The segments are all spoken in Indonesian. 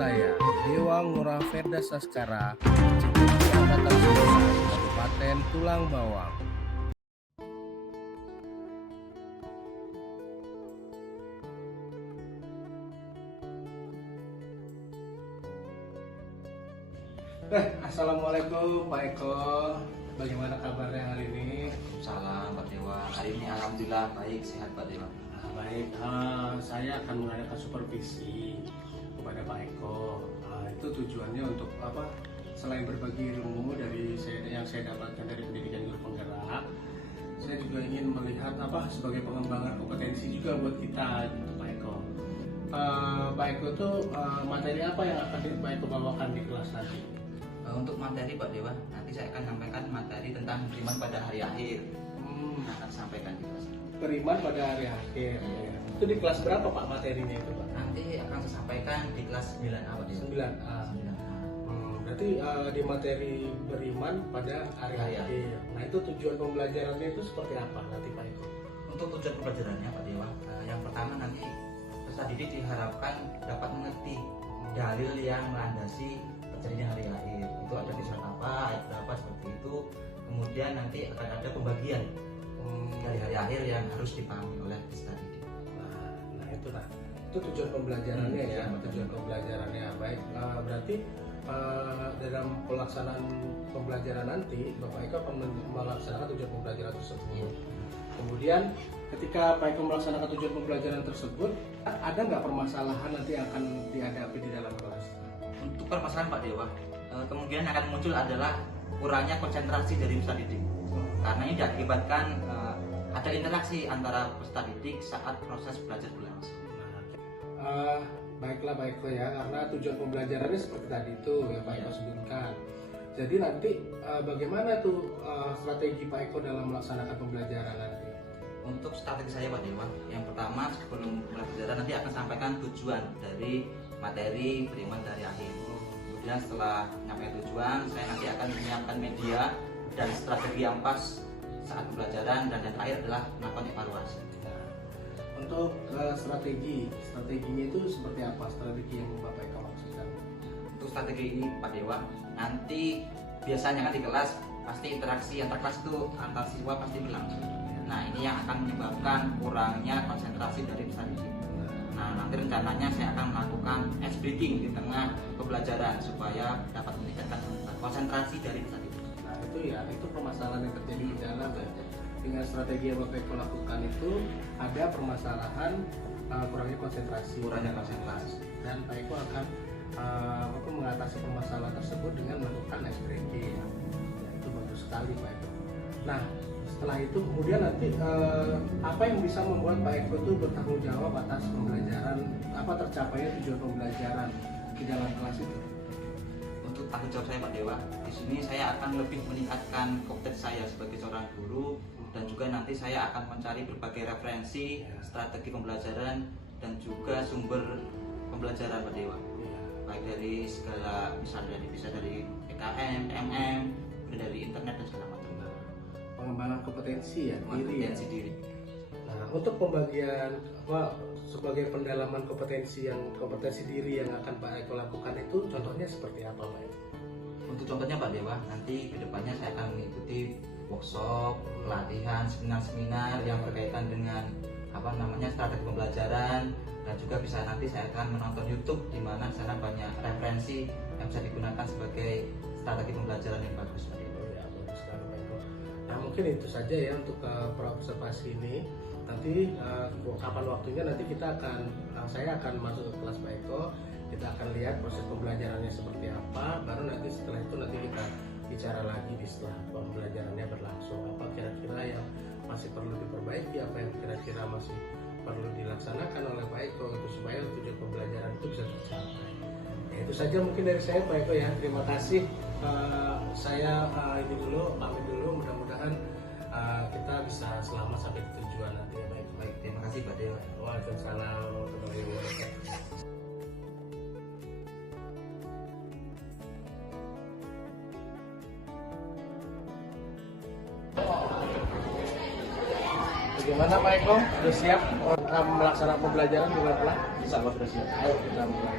saya, Dewa Ngurah Ferda Saskara, Cikunci Angkatan 9, Kabupaten Tulang Bawang. Assalamualaikum Pak Eko, bagaimana kabarnya hari ini? Salam Pak Dewa. Hari ini alhamdulillah baik, sehat Pak Dewa. Baik, saya akan mengadakan supervisi kepada Pak Eko. Itu tujuannya untuk apa? Selain berbagi ilmu yang saya dapatkan dari pendidikan guru penggerak, saya juga ingin melihat sebagai pengembangan kompetensi juga buat kita, gitu Pak Eko. Pak Eko itu materi apa yang akan Pak Eko bawakan di kelas nanti? Untuk materi Pak Dewa, nanti saya akan sampaikan materi tentang beriman pada hari akhir. Akan sampaikan di kelas. Beriman pada hari akhir. Itu di kelas berapa Pak materinya itu Pak? Nanti akan saya sampaikan di kelas 9A Pak Dewa. 9A. Berarti di materi beriman pada hari akhir. Nah itu tujuan pembelajarannya itu seperti apa nanti Pak Eko? Untuk tujuan pembelajarannya Pak Dewa, yang pertama nanti peserta didik diharapkan dapat mengerti dalil yang melandasi terjadinya hari akhir. Itu ada di surat apa, ayat berapa seperti itu. Kemudian nanti akan ada pembagian dari hari akhir yang harus dipahami oleh peserta didik. Itu tujuan pembelajarannya ya, tujuan pembelajarannya. Baik, berarti dalam pelaksanaan pembelajaran nanti Bapak Eko akan melaksanakan tujuan pembelajaran tersebut. Kemudian ketika Pak Eko melaksanakan tujuan pembelajaran tersebut, ada nggak permasalahan nanti yang akan dihadapi di dalam kelas? Untuk permasalahan Pak Dewa, kemungkinan akan muncul adalah kurangnya konsentrasi dari peserta didik. Karena ini diakibatkan ada interaksi antara peserta didik saat proses belajar berlangsung. Baiklah Pak Eko ya, karena tujuan pembelajarannya seperti tadi itu ya Pak Eko sebutkan. Jadi nanti bagaimana tuh strategi Pak Eko dalam melaksanakan pembelajaran nanti? Untuk strategi saya Pak Dewa, yang pertama sebelum pembelajaran nanti akan sampaikan tujuan dari materi beriman dari akhir. Kemudian setelah sampai tujuan, saya nanti akan menyiapkan media dan strategi yang pas saat pembelajaran, dan yang terakhir adalah melakukan evaluasi. Untuk strateginya itu seperti apa strategi yang Bapak Eko maksudkan? Untuk strategi ini Pak Dewa, nanti biasanya kan di kelas pasti interaksi antar kelas itu antar siswa pasti berlangsung. Nah ini yang akan menyebabkan kurangnya konsentrasi dari peserta didik. Nah nanti rencananya saya akan melakukan ice breaking di tengah pembelajaran supaya dapat meningkatkan konsentrasi dari peserta didik. Nah itu permasalahan yang terjadi di dalam ya. Dengan strategi yang Bapak Eko lakukan itu ada permasalahan kurangnya konsentrasi. Dan Pak Eko akan mengatasi permasalahan tersebut dengan melakukan ice breaking. Itu bagus sekali Pak Eko. Nah setelah itu kemudian nanti apa yang bisa membuat Pak Eko itu bertanggung jawab atas pembelajaran, tercapainya tujuan pembelajaran di dalam kelas itu? Untuk tanggung jawab saya Pak Dewa, di sini saya akan lebih meningkatkan kompetensi saya sebagai seorang guru, dan juga nanti saya akan mencari berbagai referensi, strategi pembelajaran, dan juga sumber pembelajaran Pak Dewa. Baik dari segala, misalnya bisa dari PKM, PMM, dari internet dan segala macam. Pengembangan kompetensi diri. Nah, untuk pembagian sebagai pendalaman kompetensi diri yang akan Pak Eko lakukan itu contohnya seperti apa Pak Eko? Untuk contohnya Pak Dewa, nanti kedepannya saya akan mengikuti workshop, pelatihan, seminar-seminar yang berkaitan dengan strategi pembelajaran, dan juga bisa nanti saya akan menonton YouTube di mana sana banyak referensi yang bisa digunakan sebagai strategi pembelajaran yang bagus Pak Dewa. Nah mungkin itu saja ya untuk observasi ini. Nanti kapan waktunya nanti saya akan masuk ke kelas Pak Eko. Kita akan lihat proses pembelajarannya seperti apa. Baru nanti setelah itu kita bicara lagi setelah pembelajarannya berlangsung. Apa kira-kira yang masih perlu diperbaiki, apa yang kira-kira masih perlu dilaksanakan oleh Pak Eko supaya tujuan pembelajaran itu bisa tercapai. Itu saja mungkin dari saya Pak Eko ya. Terima kasih. Saya pamit dulu. Mudah-mudahan kita bisa selamat sampai ke tujuan nanti ya. Baik, terima kasih Pak Dewa. Waalaikumsalam warahmatullahi wabarakatuh. Bagaimana Pak Eko? Sudah siap melaksanakan pembelajaran di kelas? Insya Allah sudah siap. Ayo kita mulai.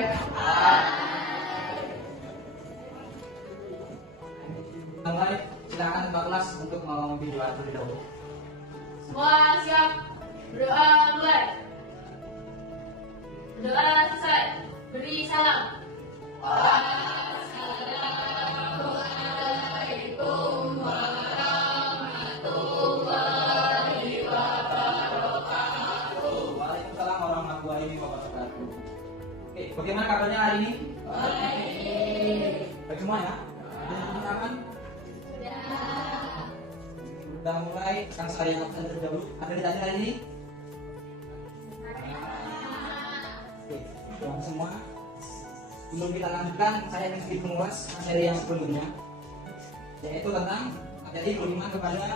Mulai, silakan tempat kelas untuk memimpin doa terlebih dahulu. Semua siap. Berdoa mulai. Berdoa selesai. Beri salam. Waalaikumsalam warahmatullahi wabarakatuh. Oke, bagaimana kabarnya hari ini? Baik semua ya? Sudah aman? Sudah mulai, sekarang saya yang absen terlebih dahulu. Ada yang ditanya hari ini? Oke, teman semua. Sebelum kita lanjutkan, saya ingin sedikit mengulas materi yang sebelumnya, yaitu tentang materi beriman kepada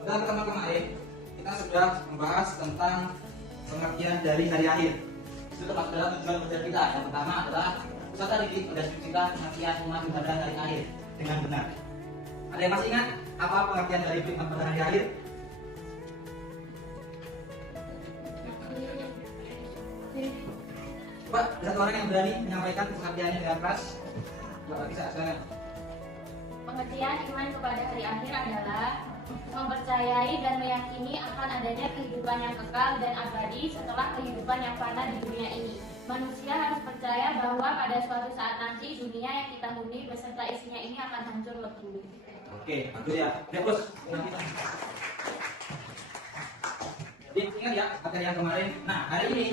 pada pertemuan kemarin. Kita sudah membahas tentang pengertian dari hari akhir. Itu termasuk dalam tujuan belajar kita. Yang pertama adalah peserta didik mendeskripsikan pengertian umat kepada hari akhir dengan benar. Ada yang masih ingat apa pengertian dari beriman pada hari akhir? Coba ada satu orang yang berani menyampaikan pengertiannya dengan keras. Coba bisa silakan. Pengertian iman kepada hari akhir adalah mempercayai dan meyakini akan adanya kehidupan yang kekal dan abadi setelah kehidupan yang fana di dunia ini. Manusia harus percaya bahwa pada suatu saat nanti dunia yang kita huni beserta isinya ini akan hancur lebur. Oke, bagus ya. Ya bos, jadi ingat ya materi yang kemarin. Nah hari ini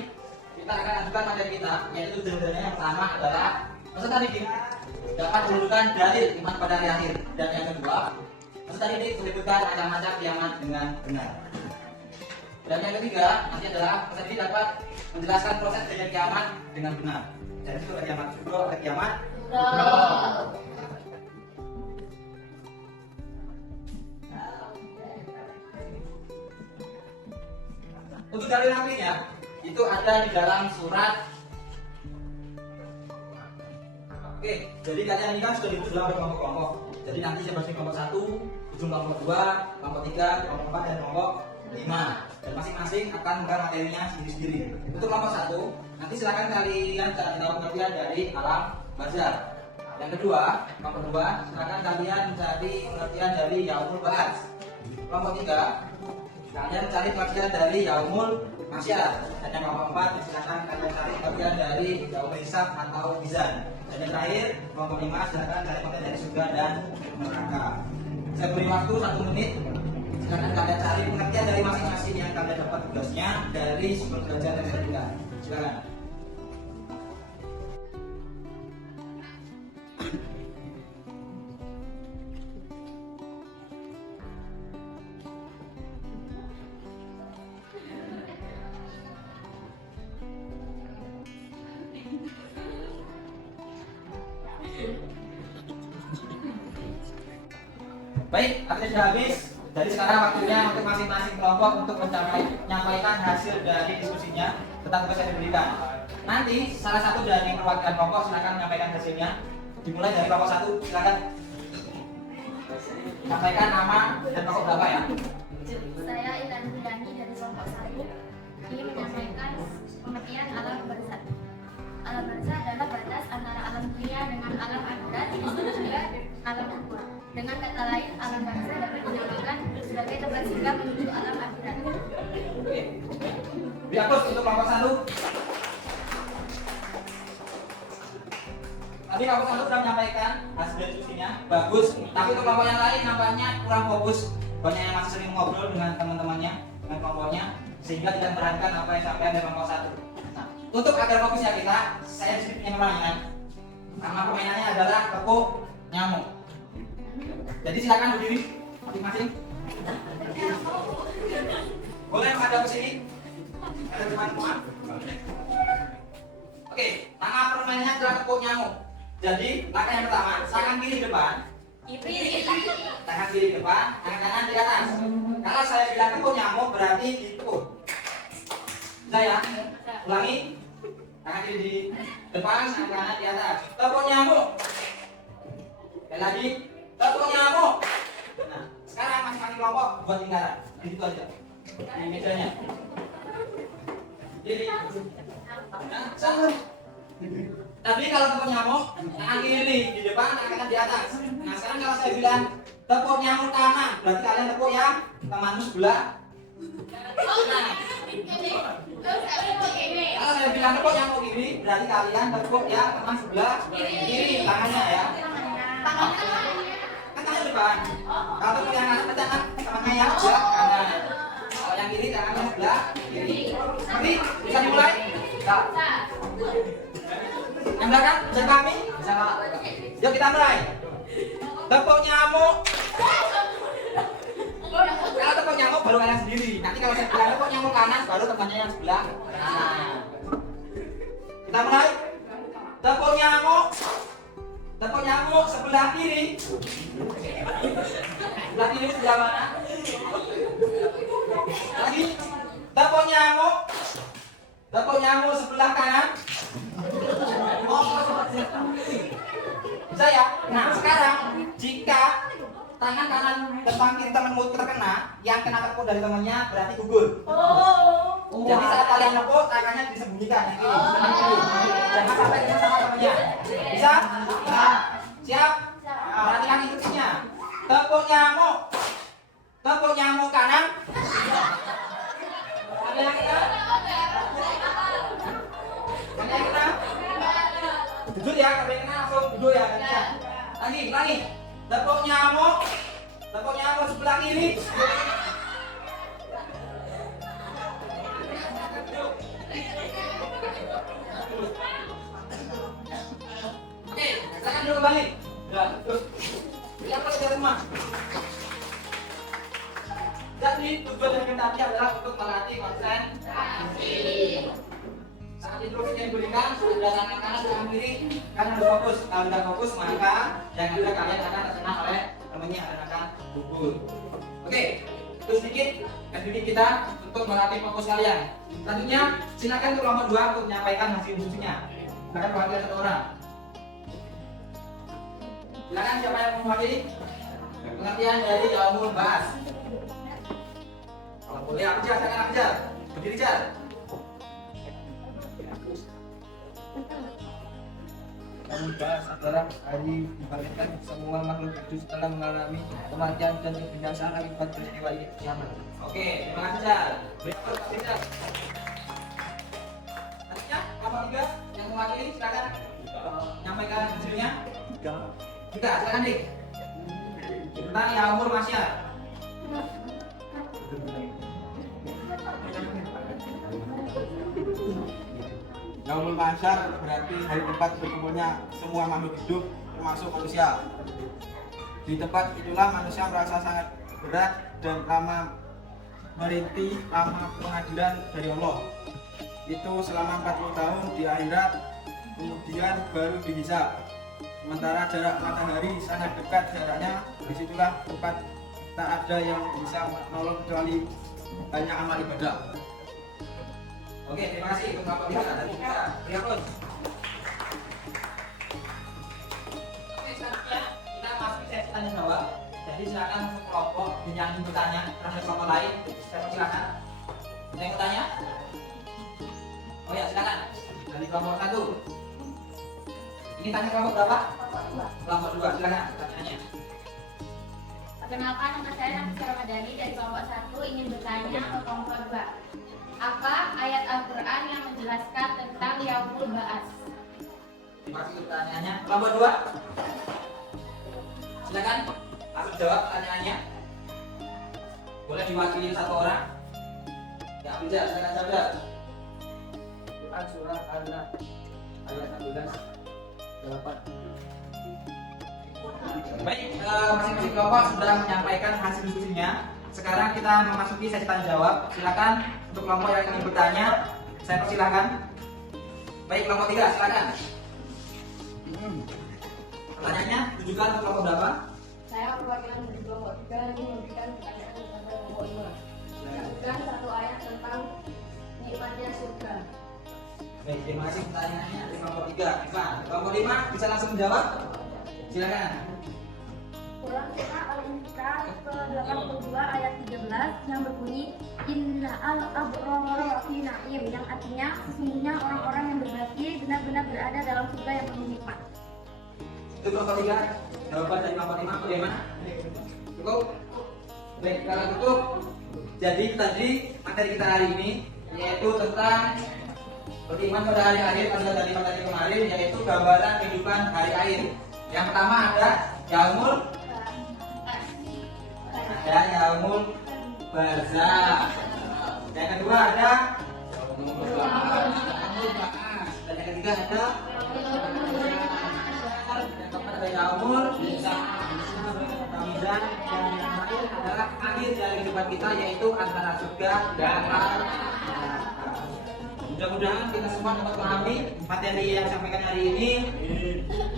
kita akan lanjutkan materi kita, yaitu tujuannya yang pertama adalah peserta didik dapat menunjukkan dalil iman pada hari akhir, dan yang kedua peserta didik menyebutkan macam-macam kiamat dengan benar. Dan yang ketiga nanti adalah peserta didik dapat menjelaskan proses kejadian kiamat dengan benar. Jadi itu ada kiamat kubro, ada kiamat kubro. Untuk dalil nantinya itu ada di dalam surat. Oke, jadi kalian ini kan sudah dibagi dalam kelompok-kelompok. Jadi nanti saya bagi kelompok 1, ujung kelompok 2, kelompok 3, kelompok 4 dan kelompok 5. Dan masing-masing akan menggarap materinya sendiri-sendiri. Untuk kelompok 1, nanti silakan kalian cari tahu pengertian dari alam barzah. Yang kedua, kelompok 2, silakan kalian mencari pengertian dari yaumul ba'ats. Kelompok 3, kalian cari pengertian dari yaumul masyar. Dan yang kelompok 4, silakan kalian cari pengertian dari yaumul hisab atau mizan. Dan yang terakhir, kelompok 5, silakan cari pengertian dari surga dan neraka. Saya beri waktu 1 menit. Silakan kalian cari pengertian dari masing-masing yang kalian dapat tugasnya dari sumber belajar yang saya berikan. Silakan. Baik, akhirnya sudah habis. Jadi sekarang waktunya untuk masing-masing kelompok untuk menyampaikan hasil dari diskusinya tentang tugas yang diberikan. Nanti salah satu dari perwakilan kelompok silakan menyampaikan hasilnya. Dimulai dari kelompok 1, silakan. Sampaikan nama dan kelompok berapa ya. Saya Ilan Hidani dari kelompok 1 ingin menyampaikan pengertian alam barzah. Alam barzah adalah batas antara alam dunia dengan alam akhirat dan juga alam kubur. Dengan kata lain, alam barzah dapat dinamakan sebagai tempat singgah menuju alam akhirat. Oke. Dihapus untuk kelompok 1. Tadi kelompok 1 sudah menyampaikan hasil diskusinya, bagus. Tapi untuk kelompok yang lain nampaknya kurang fokus. Banyak yang masih sering ngobrol dengan teman-temannya, dengan kelompoknya, sehingga tidak memperhatikan apa yang disampaikan dari kelompok 1. Nah, untuk agar fokusnya kita, saya di sini punya permainan. Nama permainannya adalah tepuk nyamuk. Jadi silakan berdiri masing-masing. Boleh menghadap ke sini. Ada teman semua. Oke, nama permainannya adalah tepuk nyamuk. Jadi langkah yang pertama, tangan kiri di depan. Tangan kiri di depan, tangan kanan di atas. Kalau saya bilang tepuk nyamuk berarti ditepuk. Bisa ya? Ulangi. Tangan kiri di depan, tangan kanan di atas. Tepuk nyamuk. Sekali lagi. Tepuk nyamuk. Nah, sekarang masing-masing kelompok buat lingkaran. Gitu aja. Ini mejanya. Jadi Tadi kalau tepuk nyamuk, tangan kiri di depan, tangan kanan di atas. Nah sekarang kalau saya bilang tepuk nyamuk kanan, berarti kalian tepuk yang temanmu sebelah. Nah, kalau saya bilang tepuk nyamuk kiri, berarti kalian tepuk yang teman sebelah kiri tangannya ya. Kan tangan depan. Kalau tepuk yang kanan, tangan tangannya yang sebelah kanan. Kalau yang kiri tangannya sebelah kiri. Nanti bisa dimulai? Nah. Yang belakang bisa kami? Bisa. Yuk kita mulai. Tepuk nyamuk. Kalau tepuk nyamuk baru kalian sendiri. Nanti kalau saya bilang tepuk nyamuk kanan baru temannya yang sebelah kanan. Kita mulai. Tepuk nyamuk. Tepuk nyamuk sebelah kiri. Sebelah kiri sebelah mana? Lagi. Tepuk nyamuk. Tepuk nyamuk sebelah kanan. Bisa ya? Nah sekarang jika tangan kanan depan kiri temanmu terkena, yang kena tepuk dari temannya berarti gugur. Jadi saat kalian nepuk, tangannya disembunyikan yang kiri, tangan kiri. Jangan sampai kena sama temannya. Bisa? Siap? Perhatikan instruksinya. Tepuk nyamuk. Tepuk nyamuk kanan. Ada yang kena? Ada yang kena? Jujur ya, kalau yang kena langsung jujur ya. Lagi. Tepuk nyamuk. Tepuk nyamuk sebelah kiri. Oke, silakan dulu kembali. Ya, terus. Lihat kalau kita semua. Jadi tujuan dari tadi adalah untuk melatih konsentrasi. Saat instruksi yang diberikan, sudah tangan kanan, tangan kiri, kalian harus fokus. Kalau tidak fokus, maka yang ada kalian akan terkena oleh temannya dan akan gugur. Oke, itu sedikit teknik kita untuk melatih fokus kalian. Selanjutnya, silakan untuk kelompok 2 untuk menyampaikan hasil instruksinya. Silakan perwakilan satu orang. Silakan siapa yang mewakili pengertian dari Yaumul Ba'ats. Kalau boleh, Abjar, silakan Abjar. Berdiri, Jar. Yaumul Ba'ats adalah hari dibangkitkan semua makhluk hidup setelah mengalami kematian dan kebinasaan akibat peristiwa kiamat. Oke, terima kasih, Jar. Berikut, Jar. Selanjutnya, kelompok 3 yang mewakili silakan menyampaikan hasilnya. Juga, silakan Dik. Tentang Yaumul Masyar. Yaumul Masyar berarti hari tempat berkumpulnya semua makhluk hidup termasuk manusia. Di tempat itulah manusia merasa sangat berat dan lama merintih lama pengadilan dari Allah. Itu selama 40 tahun di akhirat, kemudian baru dihisab. Sementara jarak matahari sangat dekat jaraknya, disitulah tempat tak ada yang bisa menolong kecuali hanya amal ibadah. Oke, terima kasih untuk kelompok 3 dan juga Riapun. Oke, selanjutnya kita masuk sesi tanya jawab. Jadi silakan untuk kelompok yang ingin bertanya terhadap kelompok lain, saya silakan. Ada yang bertanya? Oh ya, silakan. Dari kelompok 1. Ini tanya kelompok berapa? Kelompok 2, silakan pertanyaannya. Perkenalkan, nama saya Nafisa Ramadhani dari kelompok 1 ingin bertanya ke kelompok 2. Apa ayat Al-Quran yang menjelaskan tentang Yaumul Ba'ats? Terima kasih untuk pertanyaannya. Kelompok 2. Silakan langsung jawab pertanyaannya. Boleh diwakili satu orang. Ya, Abdul, silakan jawab. Quran surah Al-Nahl ayat 16. Baik, masing-masing kelompok sudah menyampaikan hasil diskusinya. Sekarang kita memasuki sesi tanya jawab. Silakan untuk kelompok yang ingin bertanya, saya persilakan. Baik, kelompok 3, silakan. Pertanyaannya tujukan untuk kelompok berapa? Saya perwakilan dari kelompok 3 ingin memberikan pertanyaan kepada kelompok 5. Sebutkan satu ayat tentang nikmatnya surga. Baik, terima kasih pertanyaannya dari kelompok 3. Kelompok 5 bisa langsung menjawab? Silakan. Quran surah Al-Imran Al-Baqarah ke-82 ayat 13 yang berbunyi Innal abrara fi na'im, yang artinya sesungguhnya orang-orang yang berbakti benar-benar berada dalam surga yang penuh nikmat. Itu kelompok 3, jawaban dari kelompok 5 bagaimana? Cukup? Baik, kalau cukup, jadi tadi materi kita hari ini yaitu tentang beriman pada hari akhir dari materi kemarin, yaitu gambaran kehidupan hari akhir. Yang pertama ada yaumul barzah. Yang kedua ada yaumul ba'ats. Dan yang ketiga ada yang keempat ada yaumul mizan. Dan yang terakhir adalah akhir dari kehidupan kita, yaitu antara surga dan neraka. Mudah-mudahan kita semua dapat memahami materi yang disampaikan hari ini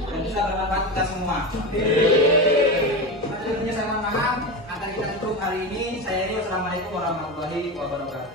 dan bisa bermanfaat kita semua. Selanjutnya saya mohon maaf antara kita tutup hari ini. Saya ini wassalamualaikum warahmatullahi wabarakatuh.